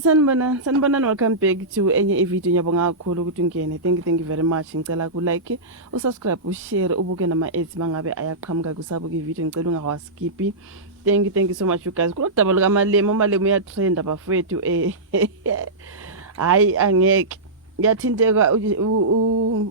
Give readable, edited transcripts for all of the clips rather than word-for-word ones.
Sanibonani, welcome back to enye video nyabonga kakhulu ukuthi ungene. Thank you very much. Ngicela ku like, usubscribe, ushare, ubuke nama ads mangabe ayaqhamuka kusabuka ivideo, ngicela ungawaskip. Thank you so much you guys. Kulodaba luka Malema uyatrend abafethu hayi angeke. Ngiyathinteka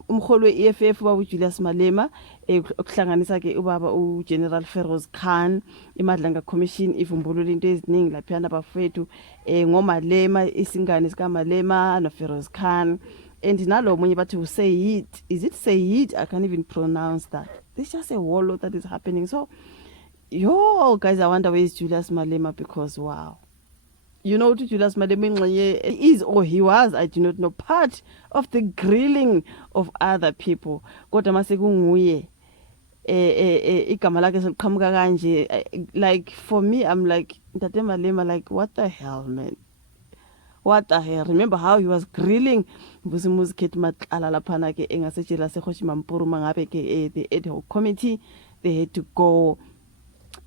umholi we-EFF baba uJulius Malema okuhlanganisa ke ubaba uGeneral Feroz Khan iMadlanga Commission ivumbulula into eziningi laphana abafethu ngoMalema isingane sika Malema no Feroz Khan and nalo munye bathi uSayid. Is it Sayid? I can't even pronounce that. There's just a whole lot that is happening. So yo guys, I wonder where is Julius Malema, because wow, you know, to Julius Malema is, or he was, I do not know, part of the grilling of other people. Kodwa mase kunguye igama lakhe seliqhamuka kanje, like for me I'm like Ntate Malema, like what the hell, man, what the hell. Remember how he was grilling Vusimuzi Kate Matlala laphana ke engasejela seKhoshi Mampuru mangabe ke the ad hoc committee, they had to go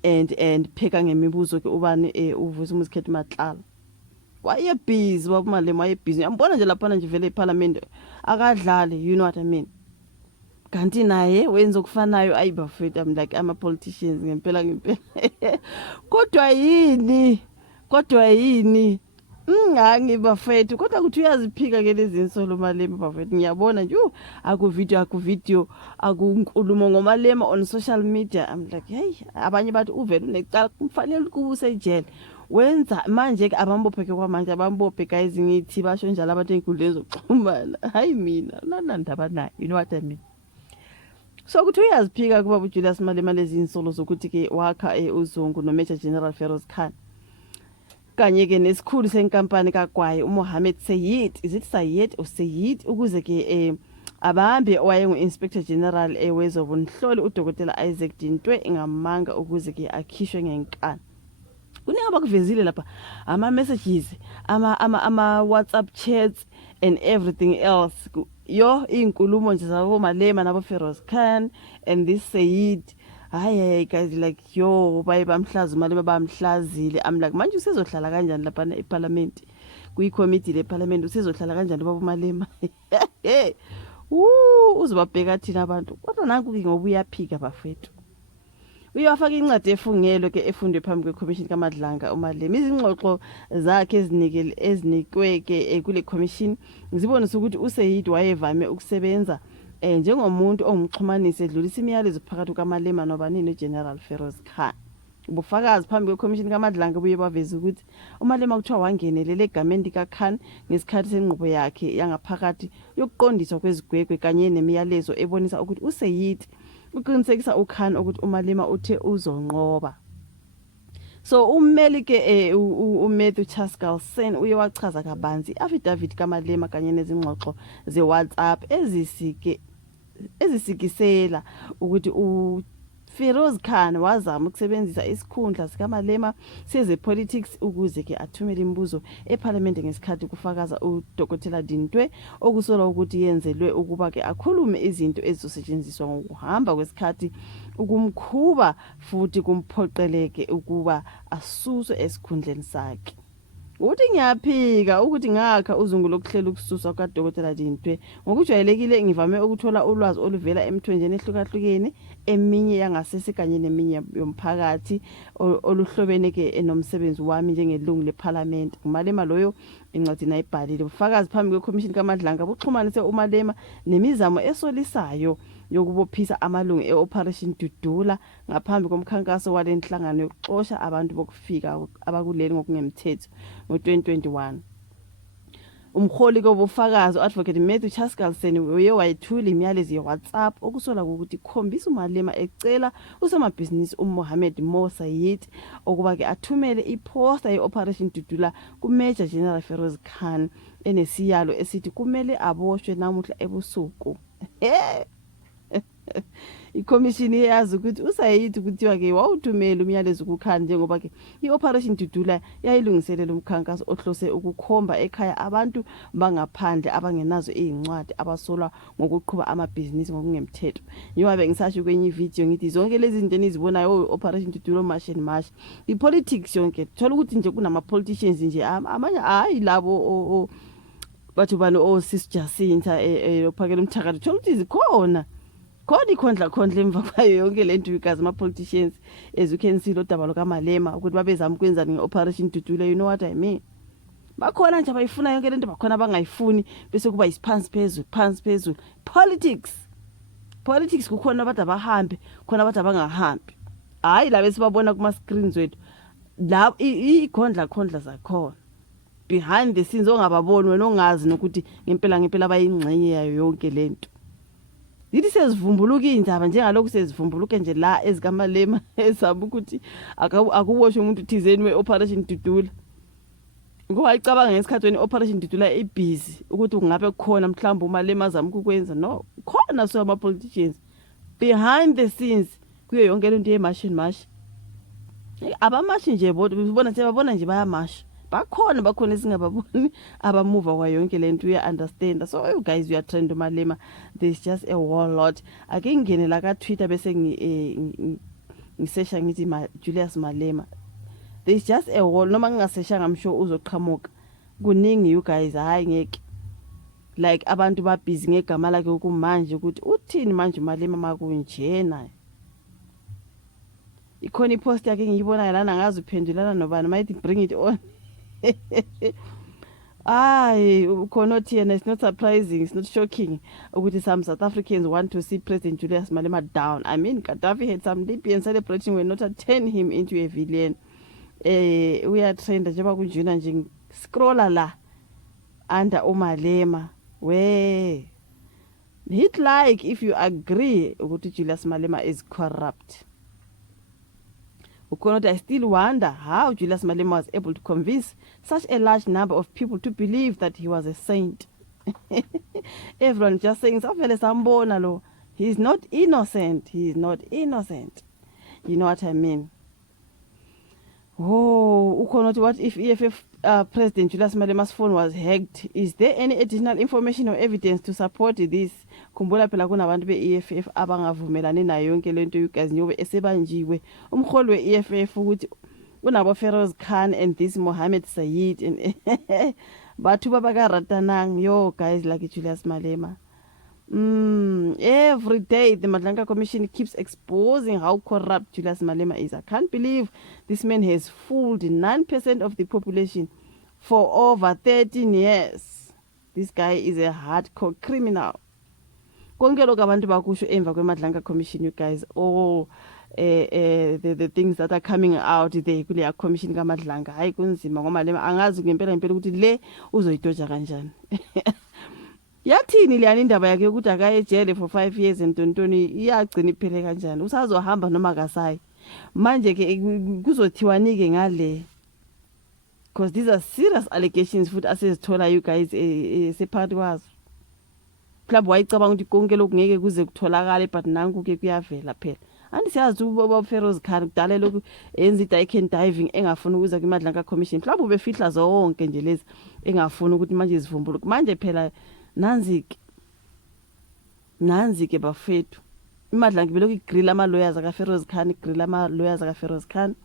and pheka ngemibuzo ke ubani uVusimuzi Kate Matlala. Waye busy baba Malema, waye busy. Ngiyambona nje lapha nje vele eParliament akadlali, you know what I mean. Kanti naye wenza okufanayo ayibafethu. I'm like, I'm a politician ngempela. Kodwa yini ngangi bafethu, kodwa kuthi uyaziphika ke lezi insolo Malema bafethu. Ngiyabona nje aku video akunkulumo ngoMalema on social media. I'm like, hey, abanye bathi uvela unecala kufanele ukubuse ejele. Wenza manje ke abambophe ke kwamanje, abambophe guys, ngithi basho njalo abantu enkundleni zokuxhumana. Hayi mina nanandaba nayo, you know what I mean. So kuthi uyaziphika kuba uJulius Malema lezi insolo zokuthi ke wakha uZungu no Major General Feroz Khan kanye ke nesikhulu senkampani kaGwayi uMohammed Sayid. Is it Sayid or Sayid? Ukuze ke abambe owayengu Inspector General wezobunhloli uDokotela Isaac Dintwe engamanga ukuze ke akhishwe ngenkani. Kuningi abakuvezile lapha ama messages, ama WhatsApp chats and everything else. Yo inkulumo nje zabo Malema nabo Feroz Khan and this Sayid. Hayi guys, like yo baye bamhlazi Malema bamhlazile. I'm like, manje usezohlala kanjani lapha eParliament kuyi-committee leParliament, usezohlala kanjani baba Malema? Uzobabheka thina abantu. Kodwa nanku ke ngoba uyaphika bafethu. Uyafaka incwadi efungelo ke efundwe phambi kweCommission kaMadlanga uMalema. Izingxoxo zakhe ezinikwe ke kule commission zibonisa ukuthi uSayid wayevame ukusebenza njengomuntu ongumxhumanisi edlulisa imiyalezo phakathi kukaMalema nobanini uGeneral Feroz Khan. Ubufakazi phambi kweCommission kaMadlanga buye baveza ukuthi uMalema kuthiwa wangenelele egameni likaKhan ngesikhathi senqubo yakhe yangaphakathi yokuqondiswa kwezigwegwe kanye nemiyalezo ebonisa ukuthi uSayid uqinisekisa uKhan ukuthi uMalema uthe uzonqoba. So ummeli ke uMatthew Chaskal Sen uye wachaza kabanzi affidavit kaMalema kanye nezingxoxo zeWhatsApp ezisikisela ukuthi Feroz Khan wazama ukusebenzisa isikhundla sikaMalema sezepolitics ukuze ke athumele imibuzo eParliament ngesikhathi kufakaza uDokotela Dintwe okusola ukuthi yenzelwe ukuba ke akhulume izinto ezizosetshenziswa ngokuhamba kwesikhathi ukumkhuba futhi kumphoqeleke ukuba asuswe esikhundleni sakhe. Uthi ngiyaphika ukuthi ngakha uZungu lokuhlela ukususwa kaDokotela Dintwe. Ngokujwayelekile ngivame ukuthola ulwazi oluvela emthonjeni ehlukahlukene, eminye yangasese kanye neminye yomphakathi oluhlobene ke nomsebenzi wami njengelungu leParliament. uMalema loyo incwadi nayibhalile. Ubufakazi phambi kweCommission kaMadlanga buxhumanise uMalema nemizamo esolisayo yokubophisa amalungu eOperation Dudula ngaphambi komkhankaso walenhlangano yokuxosha abantu bokufika abakuleli ngokungemthetho ngo-2021. Umholi kobufakazi uAdvocate Matthew Chaskal Sen uye wayethula imiyalezo yeWhatsApp okusola ukuthi ikhombisa uMalema ecela usomabhizinisi uMohammed Mo Sayid ukuba ke athumele iposta yeOperation Dudula kuMajor General Feroz Khan enesiyalo esithi kumele aboshwe namuhla ebusuku. iCommission iyazi ukuthi uSayid kuthiwa ke wawuthumela umyalezo kuKhan njengoba ke iOperation Dudula yayilungiselela umkhankaso ohlose ukukhomba ekhaya abantu bangaphandle abangenazo izincwadi abasolwa ngokuqhubha amabhizinisi ngokungemthetho. Njengoba ngisasho kwenye video ngithi zonke lezi zinto enizibonayo Operation Dudula March and March ipolitics yonke. Thola ukuthi nje kunama politicians nje amanye hayi labo bathu bano Sis Jacinta ophakela umthakathi. Thola ukuthi zikhona khona ikhondla emva kwayo yonke lento because ama politicians as you can see lo daba lokaMalema ukuthi babezama ukwenzani ngeOperation Dudula, you know what I mean. Bakhona nje abayifuna yonke lento bakhona abangayifuni bese kuba isiphansi phezulu. Politics kukhona abantu abahambe khona abantu abangahambi. Hayi la besibabona kuma screens wethu la ikhondla zakhona behind the scenes ongababoni wena ongazi nokuthi ngempela abayingxenye yayo yonke lento. Yithi sezivumbuluka indaba njengalokhu sezivumbuluke nje la ezikaMalema esaba ukuthi akuwoshe umuntu thizeni weOperation Dudula. Ngoba ayicabanga ngesikhathi when Operation Dudula ibusy ukuthi kungabe kukhona mhlawumbe uMalema azama ukukwenza. No, khona so ama politicians behind the scenes kuyo yonke lento yemarch. Abamashi nje bodwa sebabona nje bayamasha. Bakhona singababoni abamuva kwa yonke lento uya understand. So you guys, you are trying to Malema, there's just a whole lot. Ake ngene la ka Twitter bese ngisesha ngithi Julius Malema. There's just a whole, noma ngingasesha ngamsho uzoqhamuka. Kuningi you guys, hayi ngeke. Like abantu ba busy ngegama lakhe ukumanje ukuthi uthini manje Malema makunjena. Ikhona ipost yakhe ngiyibona lana ngazi uphendulana nobani might bring it on. It's not surprising, it's not shocking ukuthi some South Africans want to see President Julius Malema down. I mean, Gaddafi had some Libyans celebrating when not turn him into a villain. We are trained njengoba kunjena nje scrolla la under uMalema we hit like if you agree ukuthi Julius Malema is corrupt. I still wonder how Julius Malema was able to convince such a large number of people to believe that he was a saint. Everyone just saying, he's not innocent. You know what I mean? What if EFF President Julius Malema's phone was hacked? Is there any additional information or evidence to support this? Kumbula phela kunabantu beEFF abangavumelani nayo yonke lento you guys nyobe esebanjiwe umholi weEFF ukuthi unabo Feroz Khan and this Mohammed Sayed and bathu babakaratanang yo guys like Julius Malema. Every day the Madlanga Commission keeps exposing how corrupt Julius Malema is. I can't believe this man has fooled 9% of the population for over 13 years. This guy is a hardcore criminal. Konke lokho abantu bakusho emva kweMadlanga Commission, you guys, the things that are coming out there kule commission kaMadlanga hayi kunzima ngoba Malema angazi ngempela ukuthi le uzoyidoja kanjani. Yathini leyani indaba yakhe ukuthi akaye ejele for 5 years entontoni iyagcina iphele kanjani, usazohamba noma kasayi manje ke kuzothiwani ke ngale, because these are serious allegations futhi asezithola you guys sephakathi kwazo. Club wayicabanga ukuthi konke lokungeke kuze kutholakala but nanku ke kuyavela phela. Andi siyazi ubaba Feroz Khan kudala lokhu enza i-dive diving engafuni ukuza kwiMadlanga Commission. Mhlawumbe ubefihla zonke nje lezi engafuni ukuthi manje zivumbuluke. Manje phela nanzi ke bafethu iMadlanga belokhu igrill ama lawyers aka Feroz Khan,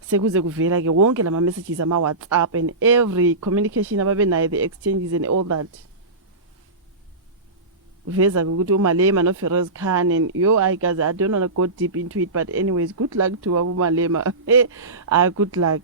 sekuze kuvela ke wonke lama messages ama WhatsApp and every communication ababe nayo, the exchanges and all that. Veza ukuthi uMalema no Feroz Khan and I guys, I don't want to go deep into it, but anyways, good luck to Abu Malema. Good luck.